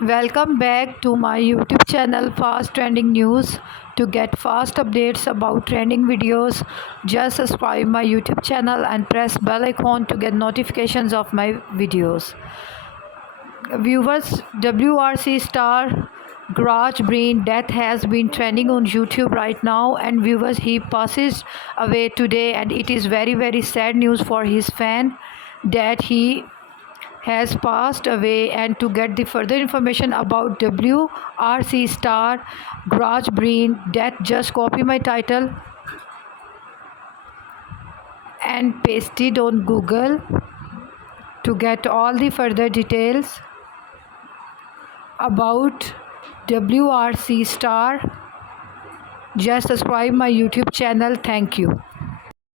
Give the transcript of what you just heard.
Welcome back to my YouTube channel Fast Trending News. To get fast updates about trending videos, just subscribe my YouTube channel and press bell icon to get notifications of my videos. Viewers, WRC star Craig Breen death has been trending on YouTube right now, and viewers, he passes away today, and it is very sad news for his fan that he has passed away. And to get the further information about WRC star Craig Breen death, just copy my title and paste it on Google to get all the further details about WRC star. Just subscribe my YouTube channel. Thank you.